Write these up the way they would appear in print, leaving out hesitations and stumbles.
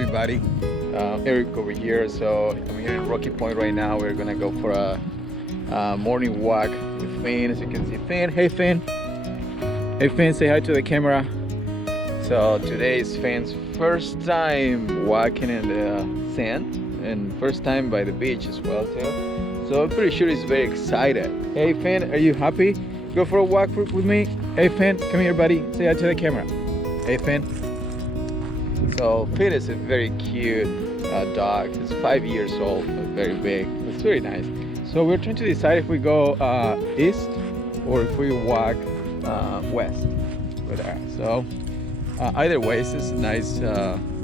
everybody. Eric over here. So I'm here in Rocky Point right now. We're gonna go for a morning walk with Finn. As you can see, Finn. Hey, Finn. Hey, Finn. Say hi to the camera. So today is Finn's first time walking in the sand and first time by the beach as well too. So I'm pretty sure he's very excited. Hey, Finn. Are you happy? Go for a walk with me. Hey, Finn. Come here, buddy. Say hi to the camera. Hey, Finn. So Finn is a very cute dog. He's 5 years old, but very big. It's very nice. So we're trying to decide if we go east or if we walk west with her. So either way, it's just a nice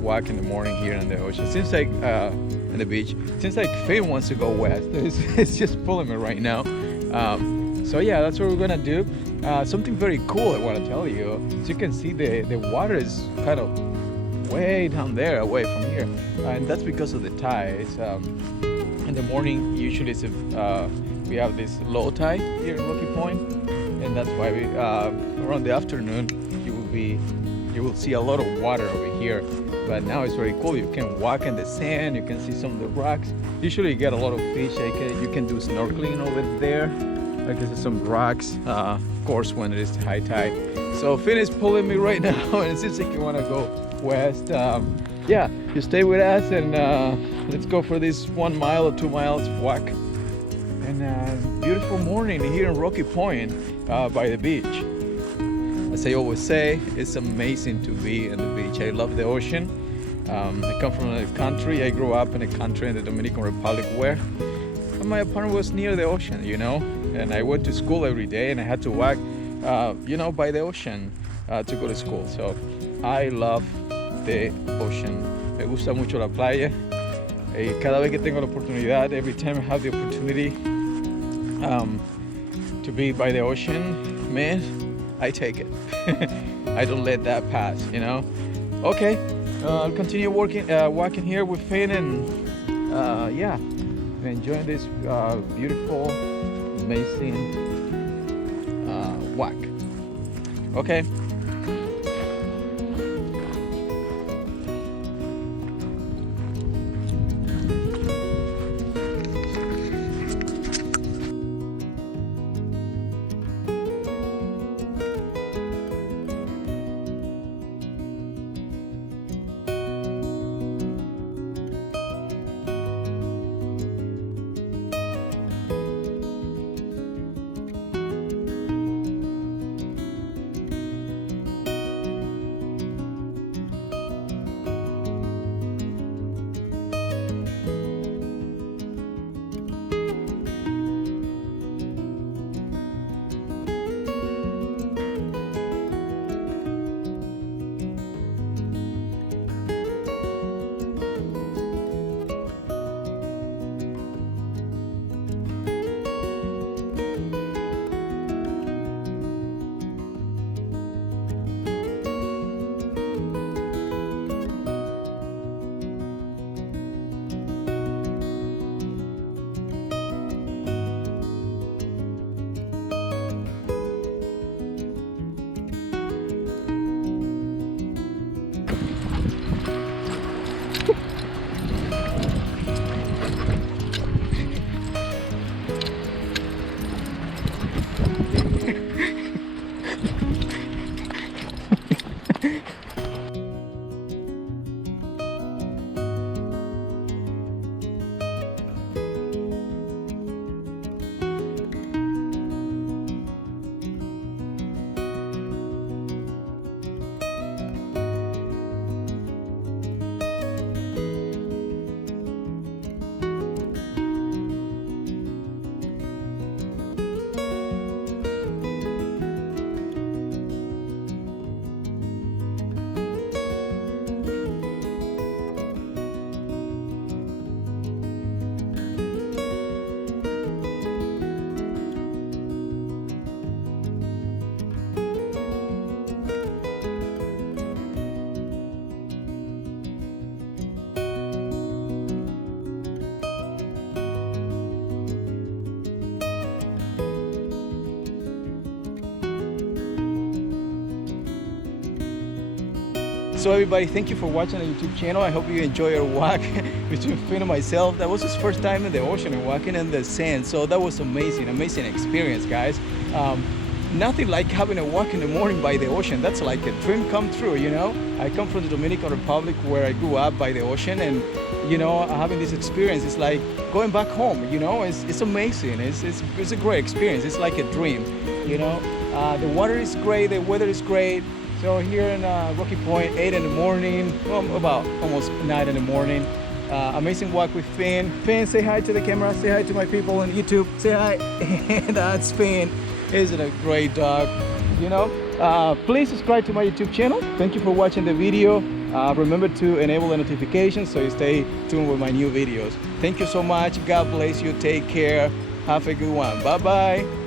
walk in the morning here in the ocean. Seems like in the beach. Seems like Finn wants to go west. It's just pulling me right now. So yeah, that's what we're gonna do. Something very cool I want to tell you. As you can see, the water is kind of way down there, away from here, and that's because of the tides. In the morning, usually we have this low tide here in Rocky Point, and that's why around the afternoon you will see a lot of water over here. But now it's very cool. You can walk in the sand. You can see some of the rocks. Usually, you get a lot of fish. You can do snorkeling over there. Like there's some rocks, of course, when it is high tide. So Finn is pulling me right now, and it seems like you want to go west. Yeah, you stay with us, and let's go for this 1 mile or 2 miles walk. And beautiful morning here in Rocky Point by the beach. As I always say, it's amazing to be in the beach. I love the ocean. I come from a country. I grew up in a country in the Dominican Republic where my apartment was near the ocean, you know, and I went to school every day, and I had to walk, by the ocean to go to school. So I love the ocean. Me gusta mucho la playa. Cada vez que tengo la oportunidad, every time I have the opportunity to be by the ocean, man, I take it. I don't let that pass, you know. Okay, I'll continue walking here with Finn, and yeah, enjoying this beautiful, amazing walk. Okay. So everybody, thank you for watching the YouTube channel. I hope you enjoy our walk between Finn and myself. That was his first time in the ocean and walking in the sand. So that was amazing experience, guys. Nothing like having a walk in the morning by the ocean. That's like a dream come true, you know. I come from the Dominican Republic where I grew up by the ocean, and you know, having this experience is like going back home, you know. It's amazing. It's a great experience. It's like a dream, you know. The water is great, the weather is great. So here in Rocky Point, 8 in the morning, about almost 9 in the morning. Amazing walk with Finn. Finn, say hi to the camera, say hi to my people on YouTube, say hi. That's Finn. Isn't a great dog, you know. Please subscribe to my YouTube channel. Thank you for watching the video. Remember to enable the notifications so you stay tuned with my new videos. Thank you so much. God bless you. Take care. Have a good one. Bye bye.